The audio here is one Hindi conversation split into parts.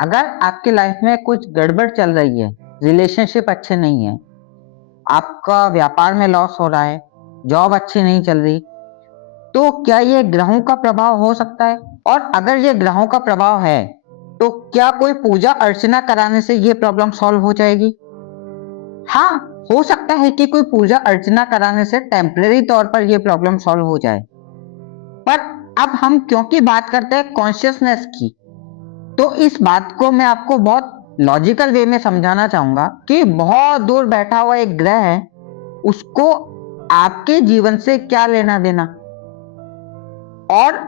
अगर आपकी लाइफ में कुछ गड़बड़ चल रही है, रिलेशनशिप अच्छे नहीं है, आपका व्यापार में लॉस हो रहा है, जॉब अच्छी नहीं चल रही, तो क्या ये ग्रहों का प्रभाव हो सकता है? और अगर ये ग्रहों का प्रभाव है, तो क्या कोई पूजा अर्चना कराने से ये प्रॉब्लम सॉल्व हो जाएगी? हाँ, हो सकता है कि कोई पूजा अर्चना कराने से टेम्परेरी तौर पर ये प्रॉब्लम सॉल्व हो जाए। पर अब हम क्योंकि बात करते हैं कॉन्शियसनेस की, तो इस बात को मैं आपको बहुत लॉजिकल वे में समझाना चाहूंगा कि बहुत दूर बैठा हुआ एक ग्रह है, उसको आपके जीवन से क्या लेना देना। और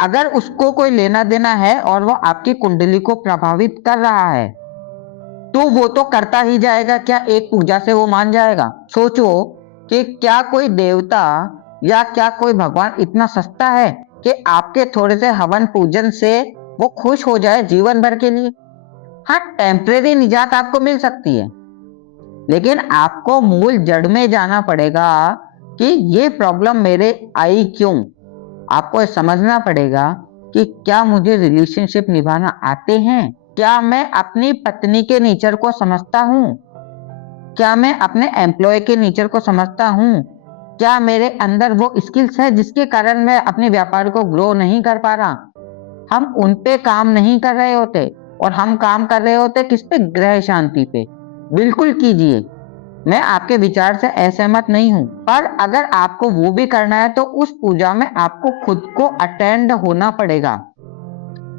अगर उसको कोई लेना देना है और वो आपकी कुंडली को प्रभावित कर रहा है, तो वो तो करता ही जाएगा। क्या एक पूजा से वो मान जाएगा? सोचो कि क्या कोई देवता या क्या कोई भगवान इतना सस्ता है कि आपके थोड़े से हवन पूजन से वो खुश हो जाए जीवन भर के लिए? हाँ, टेम्परेरी निजात आपको मिल सकती है, लेकिन आपको मूल जड़ में जाना पड़ेगा कि ये प्रॉब्लम मेरे आई क्यों। आपको समझना पड़ेगा कि क्या मुझे रिलेशनशिप निभाना आते हैं? क्या मैं अपनी पत्नी के नेचर को समझता हूँ? क्या मैं अपने एम्प्लॉय के नेचर को समझता हूँ? क्या मेरे अंदर वो स्किल्स है जिसके कारण मैं अपने व्यापार को ग्रो नहीं कर पा रहा? हम उन पे काम नहीं कर रहे होते, और हम काम कर रहे होते किस पे? ग्रह शांति पे। बिल्कुल कीजिए, मैं आपके विचार से असहमत नहीं हूं, पर अगर आपको वो भी करना है तो उस पूजा में आपको खुद को अटेंड होना पड़ेगा।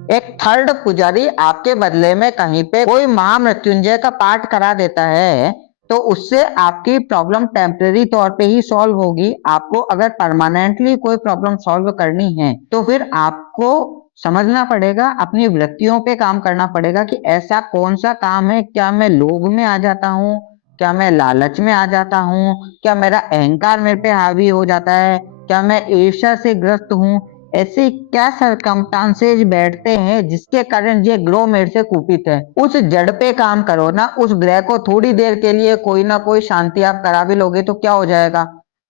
एक थर्ड पुजारी आपके बदले में कहीं पे कोई महामृत्युंजय का पाठ करा देता है, तो उससे आपकी प्रॉब्लम टेम्परेरी तौर पे ही सॉल्व होगी। आपको अगर परमानेंटली कोई प्रॉब्लम सॉल्व करनी है, तो फिर आपको समझना पड़ेगा, अपनी वृत्तियों पे काम करना पड़ेगा कि ऐसा कौन सा काम है। क्या मैं लोभ में आ जाता हूँ? क्या मैं लालच में आ जाता हूँ? क्या मेरा अहंकार मेरे पे हावी हो जाता है? क्या मैं ईर्ष्या से ग्रस्त हूँ? ऐसे क्या सरकमस्टांसेस बैठते हैं जिसके कारण ये ग्रह मेरे से कुपित है? उस जड़ पे काम करो ना। उस ग्रह को थोड़ी देर के लिए कोई ना कोई शांति आप करा भी लोगे तो क्या हो जाएगा?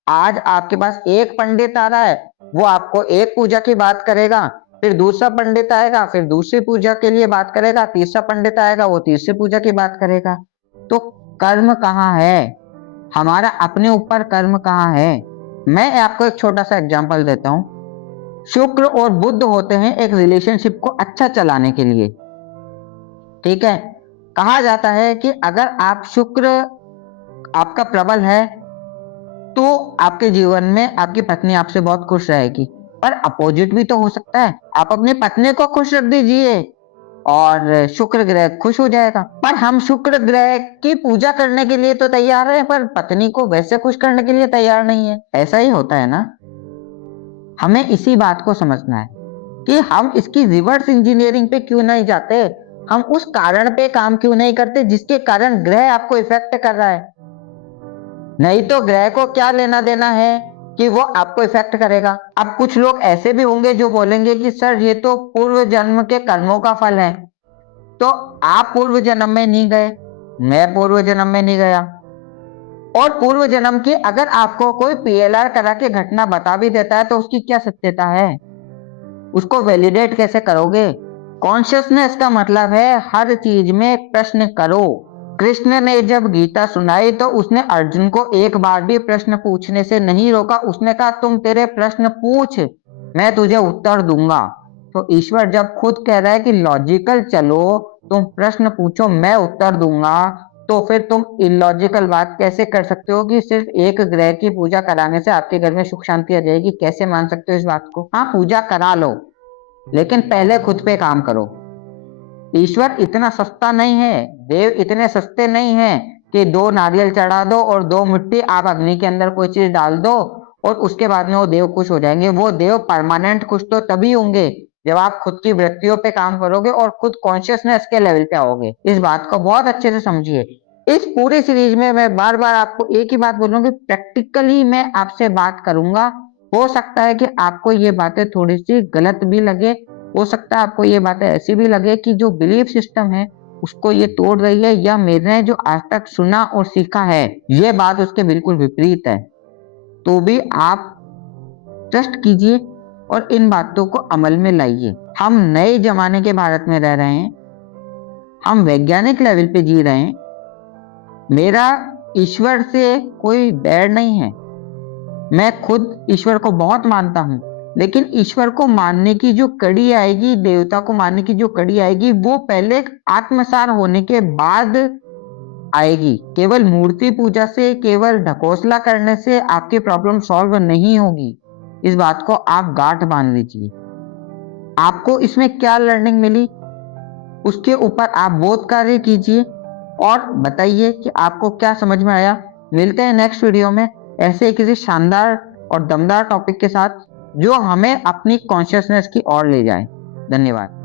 आज आपके पास एक पंडित आ रहा है, वो आपको एक पूजा की बात करेगा, फिर दूसरा पंडित आएगा, फिर दूसरी पूजा के लिए बात करेगा, तीसरा पंडित आएगा, वो तीसरी पूजा की बात करेगा। तो कर्म कहाँ है? हमारा अपने ऊपर कर्म कहाँ है? मैं आपको एक छोटा सा एग्जांपल देता हूँ। शुक्र और बुध होते हैं एक रिलेशनशिप को अच्छा चलाने के लिए, ठीक है। कहा जाता है कि अगर आप शुक्र आपका प्रबल है, तो आपके जीवन में आपकी पत्नी आपसे बहुत खुश रहेगी। पर अपोजिट भी तो हो सकता है, आप अपनी पत्नी को खुश रख दीजिए और शुक्र ग्रह खुश हो जाएगा। पर हम शुक्र ग्रह की पूजा करने के लिए तो तैयार है, पर पत्नी को वैसे खुश करने के लिए तैयार नहीं है। ऐसा ही होता है ना। हमें इसी बात को समझना है कि हम इसकी रिवर्स इंजीनियरिंग पे क्यों नहीं जाते। हम उस कारण पे काम क्यों नहीं करते जिसके कारण ग्रह आपको इफेक्ट कर रहा है। नहीं तो ग्रह को क्या लेना देना है कि वो आपको इफेक्ट करेगा। अब कुछ लोग ऐसे भी होंगे जो बोलेंगे कि सर ये तो पूर्व जन्म के कर्मों का फल है। तो आप पूर्व जन्म में नहीं गए, मैं पूर्व जन्म में नहीं गया, और पूर्व जन्म की अगर आपको कोई पीएलआर करा के घटना बता भी देता है तो उसकी क्या सत्यता है? उसको वैलिडेट कैसे करोगे? कॉन्शियसनेस का मतलब है हर चीज में प्रश्न करो। कृष्ण ने जब गीता सुनाई तो उसने अर्जुन को एक बार भी प्रश्न पूछने से नहीं रोका। उसने कहा तुम तेरे प्रश्न पूछ, मैं तुझे उत्तर दूंगा। तो ईश्वर जब खुद कह रहा है कि लॉजिकल चलो, तुम प्रश्न पूछो, मैं उत्तर दूंगा, तो फिर तुम इलॉजिकल बात कैसे कर सकते हो कि सिर्फ एक ग्रह की पूजा कराने से आपके घर में सुख शांति आ जाएगी? कैसे मान सकते हो इस बात को? हाँ, पूजा करा लो, लेकिन पहले खुद पे काम करो। ईश्वर इतना सस्ता नहीं है, देव इतने सस्ते नहीं है कि दो नारियल चढ़ा दो और दो मिट्टी आप अग्नि के अंदर कोई चीज डाल दो और उसके बाद में वो देव खुश हो जाएंगे। वो देव परमानेंट खुश तो तभी होंगे जब आप खुद की वृत्तियों पे काम करोगे और खुद कॉन्शियसनेस के लेवल पे आओगे। इस बात को बहुत अच्छे से समझिए। इस पूरे सीरीज में मैं बार बार आपको एक ही बात बोलूंगी, प्रैक्टिकली मैं आपसे बात करूंगा। हो सकता है कि आपको ये बातें थोड़ी सी गलत भी लगे, हो सकता है आपको ये बातें ऐसी भी लगे कि जो बिलीफ सिस्टम है उसको ये तोड़ रही है, या मैंने जो आज तक सुना और सीखा है ये बात उसके बिल्कुल विपरीत है। तो भी आप ट्रस्ट कीजिए और इन बातों को अमल में लाइए। हम नए जमाने के भारत में रह रहे हैं। हम वैज्ञानिक लेवल पे जी रहे हैं। मेरा ईश्वर से कोई बैर नहीं है, मैं खुद ईश्वर को बहुत मानता हूं, लेकिन ईश्वर को मानने की जो कड़ी आएगी, देवता को मानने की जो कड़ी आएगी, वो पहले आत्मसार होने के बाद आएगी। केवल मूर्ति पूजा से, केवल ढकोसला करने से आपकी प्रॉब्लम सॉल्व नहीं होगी। इस बात को आप गांठ बांध लीजिए। आपको इसमें क्या लर्निंग मिली, उसके ऊपर आप बोध कार्य कीजिए और बताइए कि आपको क्या समझ में आया। मिलते हैं नेक्स्ट वीडियो में ऐसे किसी शानदार और दमदार टॉपिक के साथ जो हमें अपनी कॉन्शियसनेस की ओर ले जाए। धन्यवाद।